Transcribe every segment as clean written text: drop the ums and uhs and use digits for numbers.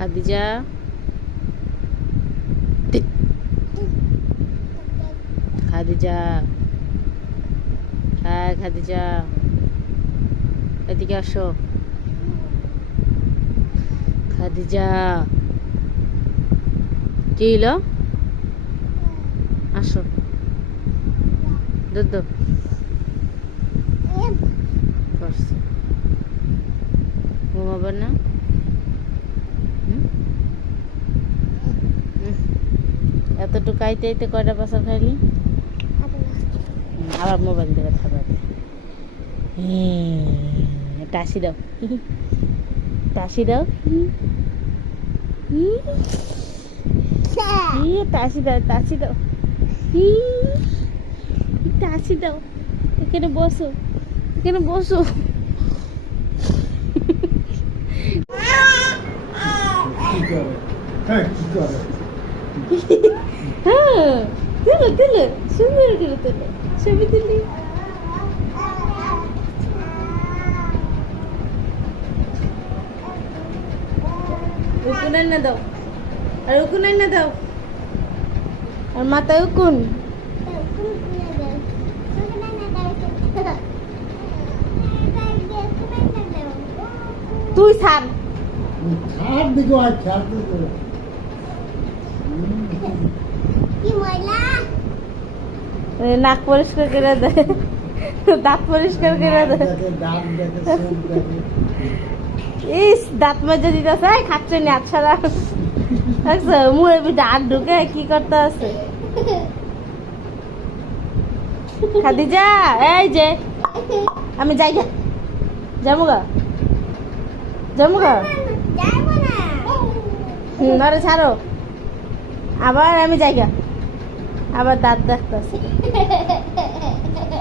খাদিজা খাদিজা হ্যাঁ খাদিজা এদিকে আসো খাদিজা কি হলো আসো দুধ করছে ঘুমাবার না এতটুকু আইতে আইতে কয়টা পাশা খাইলি আবার মোবাইল থেকে খাবার টাসি দাও টাসি দাও টাসি দাও টাসি দাও টাসি দাও এখানে বসো এখানে বসো হ্যাঁ তুলো তুলো সুন্দর করে তুলো ছবি তুলি উকুন না দাও আর উকুন না দাও আর মাথায় উকুন তুই ছাড় ছাড় দিকে আর ছাড় দিকে নাক পরিষ্কার করে দে দাঁত পরিষ্কার করে দে ইস দাঁত মাজা দিতেছে খাচ্ছে নি আচ্ছারা দেখছো মুখের ভিতরে হাত ঢুকে কি করতে আছে খাদিজা এই যে আমি যাই গা যামুগা যামুগা আরে ছাড়ো আবার আমি যাই গা আবার দাঁত দেখতেছে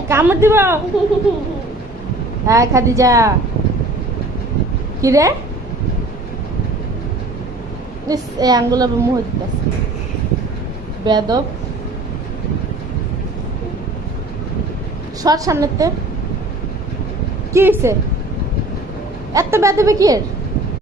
কামড় দিব হ্যাঁ খাদিজা কি রে এই আঙ্গুল আবার মুখ দিতেছে বেদব সর সামনেতে কি হয়েছে এত বেদবে কি এর